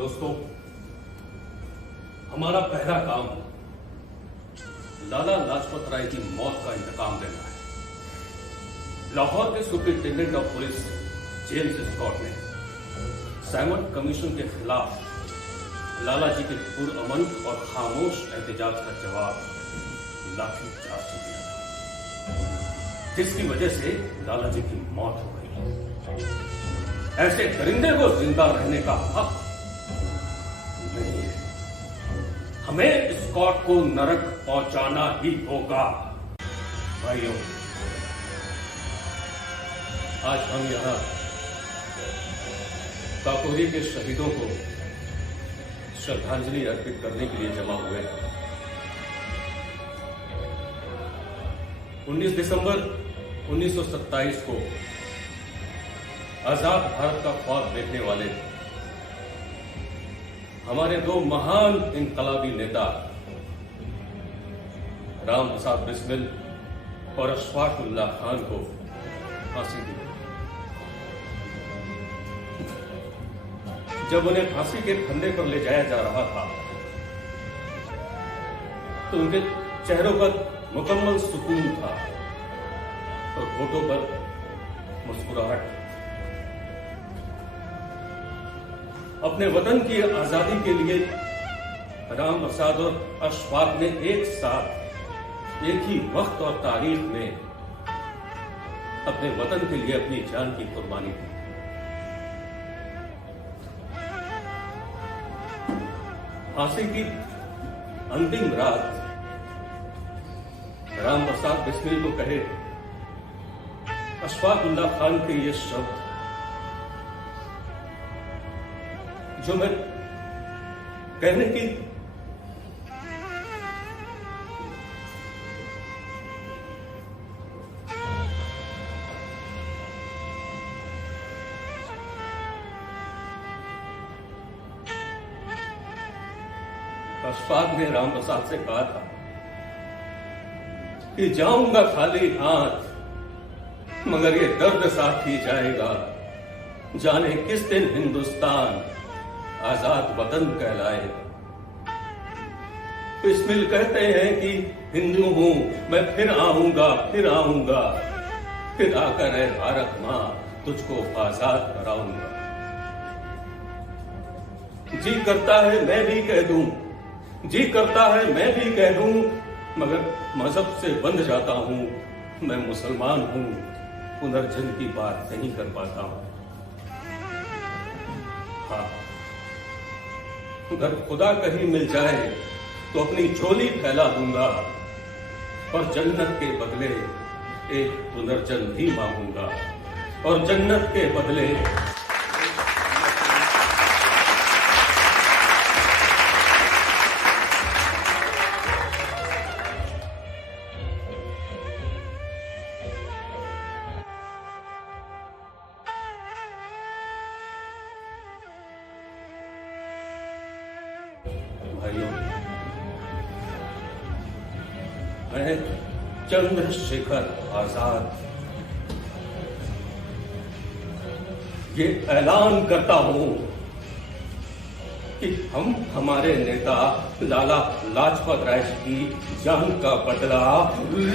दोस्तों, हमारा पहला काम लाला लाजपत राय की मौत का इंतकाम लेना है। लाहौर के superintendent of police James Scott ने साइमन कमीशन के खिलाफ लाला जी के पुरअमन और खामोश एहतजाज का जवाब लाठीचार्ज से दिया था, जिसकी वजह से लाला जी की मौत हो गई। ऐसे दरिंदे को जिंदा रहने का हक नहीं है। हमें स्कॉट को नरक पहुंचाना ही होगा। भाइयों, आज हम यहां काकोरी के शहीदों को श्रद्धांजलि अर्पित करने के लिए जमा हुए हैं। 19 दिसंबर 1927 को आजाद भारत का ख्वाब देखने वाले हमारे दो महान इनकलाबी नेता राम प्रसाद बिस्मिल और अशफाक उल्लाह खान को फांसी दी। जब उन्हें फांसी के फंदे पर ले जाया जा रहा था तो उनके चेहरों पर मुकम्मल सुकून था और होठों पर मुस्कुराहट। अपने वतन की आजादी के लिए राम प्रसाद और अशफाक ने एक साथ एक ही वक्त और तारीख में अपने वतन के लिए अपनी जान की कुर्बानी दी। फांसी की अंतिम रात राम प्रसाद बिस्मिल को कहे अशफाक उल्लाह खान के ये शब्द जो मैं कहने की अशफाक ने राम प्रसाद से कहा था कि जाऊंगा खाली हाथ मगर ये दर्द साथ ही जाएगा। जाने किस दिन हिंदुस्तान आजाद वतन कहलाएगा। बिस्मिल कहते हैं कि हिंदू हूं मैं, फिर आऊंगा फिर आकर है भारत मां तुझको आजाद कराऊंगा। जी करता है मैं भी कह दूं, जी करता है मैं भी कह दूं, मगर मजहब से बंध जाता हूं। मैं मुसलमान हूं, पुनर्जन्म की बात नहीं कर पाता हूं। हाँ, अगर खुदा कहीं मिल जाए तो अपनी झोली फैला दूंगा और जन्नत के बदले एक पुनर्जन्म भी मांगूंगा। और जन्नत के बदले भाइयों, मैं चंद्रशेखर आजाद ये ऐलान करता हूं कि हम हमारे नेता लाला लाजपत राय की जान का बदला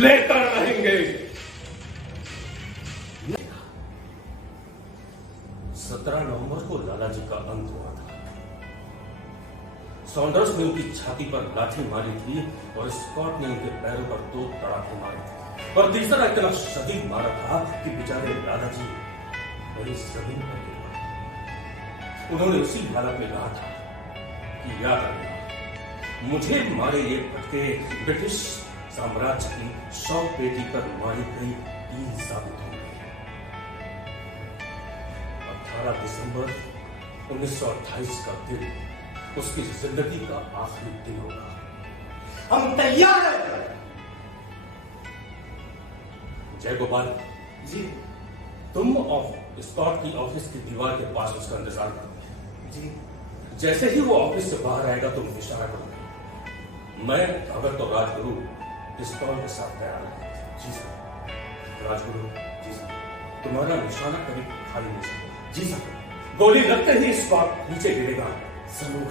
लेकर रहेंगे। 17 नवंबर को लाला जी का अंत हुआ था। सॉन्डर्स ने उनकी छाती पर लाठी मारी थी और स्कॉट ने उनके पैरों पर 2 तड़ाके मारे थे और तीसरा इतना शदीद मारा था कि बेचारे दादाजी वही जमीन पर गिर पड़े। उन्होंने उसी हालत में कहा था कि याद रखना, मुझे मारे ये फटके ब्रिटिश साम्राज्य की 100 बेटी पर मारी गई ईद साबित होंगे। 18 दिसंबर 1928 का दिन उसकी जिंदगी का आखिरी दिन होगा। हम तैयार हैं। जय गोपाल जी। तुम स्कॉट की ऑफिस की दीवार के पास उसका इंतजार करो। जी। जैसे ही वो ऑफिस से बाहर आएगा तुम इशारा करो। मैं अगर तो राजगुरु पिस्तौल के साथ तैयार है। जी सर। राजगुरु जी सर। तुम्हारा निशाना कभी खाली नहीं सकेगा। जी सर। गोली लगते ही स्कॉट नीचे गिरेगा। जरूर।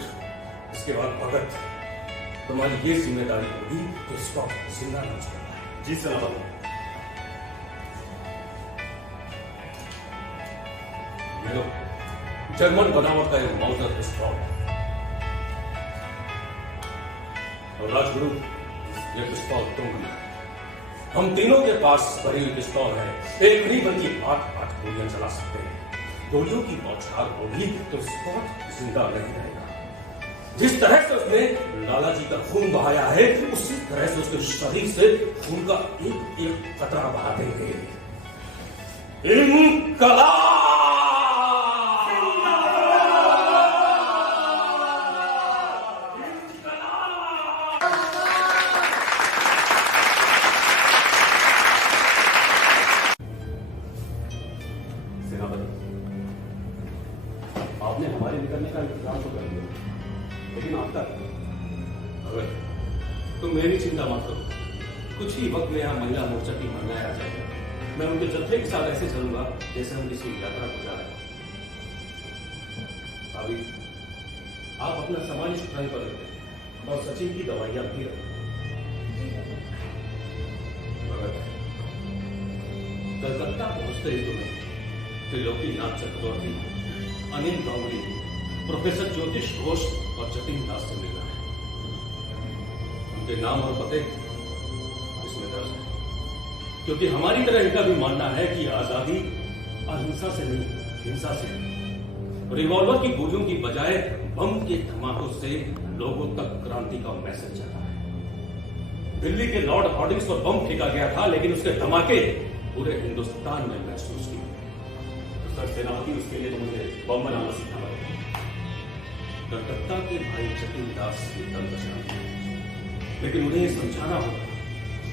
इसके बाद भगत, तुम्हारी ये जिम्मेदारी होगी कि स्टॉक जिंदा न छोड़ना है। जी सलामत। ये लो, जर्मन बनावट का एक माउजर पिस्तौल। और राजगुरु, ये पिस्तौल तुम, हम तीनों के पास भरी हुई पिस्तौल है। एक नहीं बल्कि 8 गोलियां चला सकते हैं। गोलियों की बौछार होगी तो स्पॉट जिंदा नहीं रहेगा। जिस तरह से उसने लाला जी का खून बहाया है, उसी तरह से उसके शरीर से खून का एक एक कतरा बहा देंगे। इनकलाब! आपने हमारे निकलने का इंतजार तो कर लिया, लेकिन अब तक अगर तुम मेरी चिंता मत करो, कुछ ही वक्त में यहाँ महिला मोर्चा की महिलाएं आ जाएगी। मैं उनके जत्थे के साथ ऐसे चलूंगा जैसे हम किसी यात्रा को जा रहे हैं। अभी आप अपना सामान्य सुखाई पर रखते और सचिन की दवाइयां भी रखें। कलकत्ता पहुंचते ही तुम्हें त्रिलोकीनाथ चक्रवर्ती, अनिल गांगुली, प्रोफेसर ज्योतिष घोष और जतिन दास से मिलना है। उनके नाम और पते इसमें दर्ज है, क्योंकि हमारी तरह इनका भी मानना है कि आजादी अहिंसा से नहीं, हिंसा से नहीं। रिवॉल्वर की गोलियों की बजाय बम के धमाकों से लोगों तक क्रांति का मैसेज चला है। दिल्ली के लॉर्ड हॉर्डिंग्स पर बम फेंका गया था, लेकिन उसके धमाके पूरे हिंदुस्तान में महसूस किए। सेनापति, उसके लिए तो मुझे बम बनाना सीखना पड़ेगा। कलकत्ता के भाई जतिन दास की तंत्र, लेकिन उन्हें समझाना होगा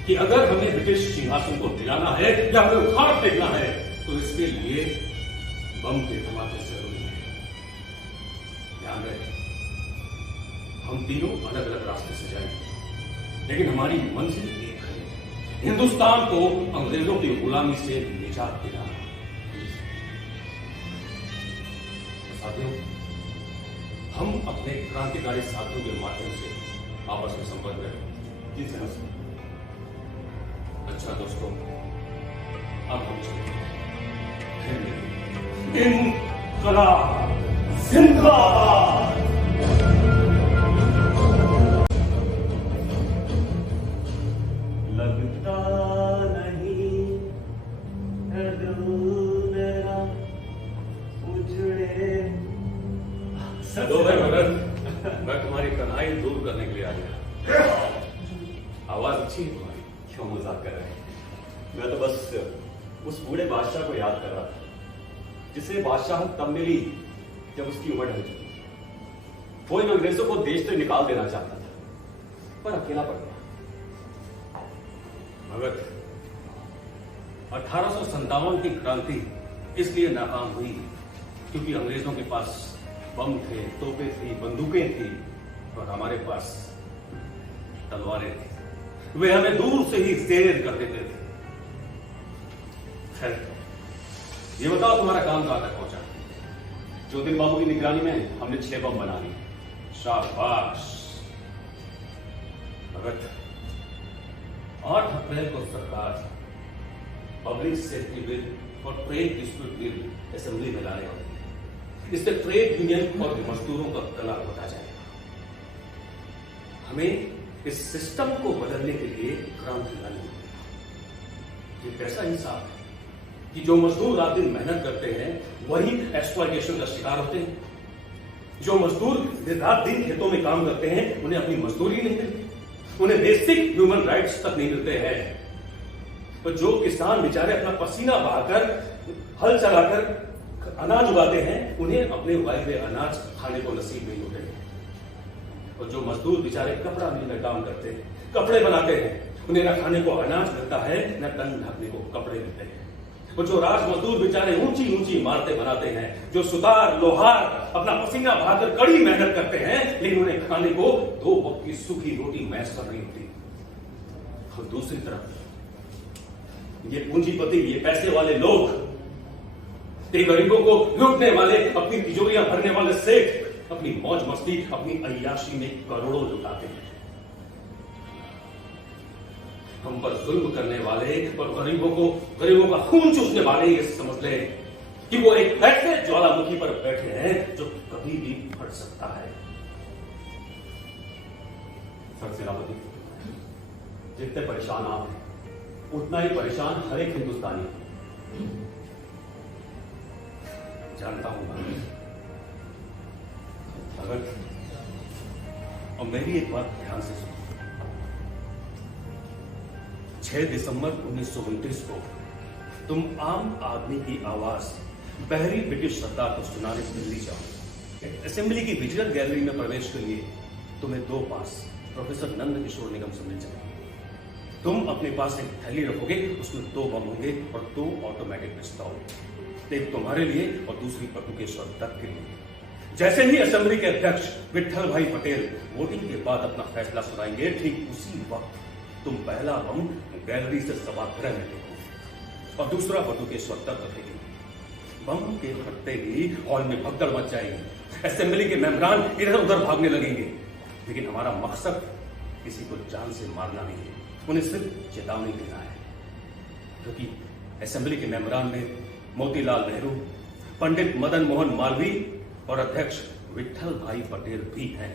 कि अगर हमें ब्रिटिश सिंहासन को हिलाना है या हमें उखाड़ फेंकना है, तो इसके लिए बम के धमाके जरूरी है। ध्यान रहे, हम तीनों अलग अलग रास्ते से जाएंगे, लेकिन हमारी मंजिल एक है, हिंदुस्तान को अंग्रेजों की गुलामी से निजात दिलाना। साथियों, हम अपने क्रांतिकारी साथियों के माध्यम से आपस में संपर्क करें। जी सर। अच्छा दोस्तों, अब हम चलते हैं। इनकलाब जिंदाबाद। लगता नहीं है दिल मेरा उजड़े। दो भाई भगत, मैं तुम्हारी कन्हाई दूर करने के लिए आ गया। आवाज अच्छी है तुम्हारी। क्यों मजाक कर रहे हैं? मैं तो बस उस बूढ़े बादशाह को याद कर रहा था, जिसे बादशाह तब मिली जब उसकी उम्र हो चुकी। वो इन अंग्रेजों को देश से निकाल देना चाहता था, पर अकेला पड़ गया। भगत, 1857 की क्रांति इसलिए नाकाम हुई क्योंकि अंग्रेजों के पास बम थे, तोपें थी, बंदूकें थी, और हमारे पास तलवारें थी। वे हमें दूर से ही ढेर कर देते थे। खैर, ये बताओ तुम्हारा काम कहां तक पहुंचा? ज्योतिन बाबू की निगरानी में हमने 6 बम बना लिए। शाबाश भगत। 8 अप्रैल को सरकार पब्लिक सेफ्टी बिल और ट्रेड डिस्प्यूट बिल असेंबली में लाने वाली है। इससे ट्रेड यूनियन और मजदूरों का गला घोटा जाएगा। हमें इस सिस्टम को बदलने के लिए क्रांति लानी होगी। ये कैसा इंसाफ है कि जो मजदूर रात दिन मेहनत करते हैं वही एक्सप्लॉयटेशन का शिकार होते हैं। जो मजदूर रात दिन खेतों में काम करते हैं उन्हें अपनी मजदूरी नहीं मिलती, उन्हें बेसिक ह्यूमन राइट्स तक नहीं मिलते हैं। तो जो किसान बेचारे अपना पसीना बहाकर हल चलाकर अनाज उगाते हैं, उन्हें अपने उगाए हुए अनाज खाने को नसीब नहीं होते हैं। और जो मजदूर बेचारे कपड़ा मिल में काम करते हैं, कपड़े बनाते हैं, उन्हें न खाने को अनाज मिलता है न तन ढकने को कपड़े मिलते हैं। और जो राज मजदूर बेचारे ऊंची ऊंची इमारतें बनाते हैं, जो सुतार लोहार अपना पसीना बहाकर कड़ी मेहनत करते हैं, लेकिन उन्हें खाने को 2 वक्त की सूखी रोटी मैसर नहीं होती। और दूसरी तरफ ये पूंजीपति, ये पैसे वाले लोग, ये गरीबों को लूटने वाले, अपनी तिजोरियां भरने वाले सेठ, अपनी मौज मस्ती, अपनी अय्याशी में करोड़ों लुटाते हैं। हम पर जुल्म करने वाले और गरीबों का खून चूसने वाले ये समझ ले कि वो एक ऐसे ज्वालामुखी पर बैठे हैं जो कभी भी फट सकता है। सर सेनापति, जितने परेशान आप हैं उतना ही परेशान हर एक हिंदुस्तानी है। जानता हूं भगत, और मेरी एक बात ध्यान से सुनो। 6 दिसंबर 1929 को तुम आम आदमी की आवाज बहरी ब्रिटिश सरकार को सुनाने दिल्ली जाओ। असेंबली की विजिटर गैलरी में प्रवेश के लिए तुम्हें 2 पास प्रोफेसर नंद किशोर निगम से मिल जाएंगे। तुम अपने पास एक थैली रखोगे, उसमें 2 बम होंगे और 2 ऑटोमेटिक पिस्तौल, एक तुम्हारे लिए और दूसरी बटुकेश्वर दत्त के लिए। जैसे ही असेंबली के अध्यक्ष विट्ठल भाई पटेल वोटिंग के बाद अपना फैसला सुनाएंगे, ठीक उसी वक्त तुम पहला बम गैलरी से सभागृह में फेंको और दूसरा बटुकेश्वर दत्त रखेगी। बम के फटते ही हॉल में भगदड़ मच जाएगी। असेंबली के मेंबरान इधर उधर भागने लगेंगे, लेकिन हमारा मकसद किसी को जान से मारना नहीं है, उन्हें सिर्फ चेतावनी देना है। क्योंकि असेंबली के मेंबरान में मोतीलाल नेहरू, पंडित मदन मोहन मालवीय और अध्यक्ष विट्ठल भाई पटेल भी हैं।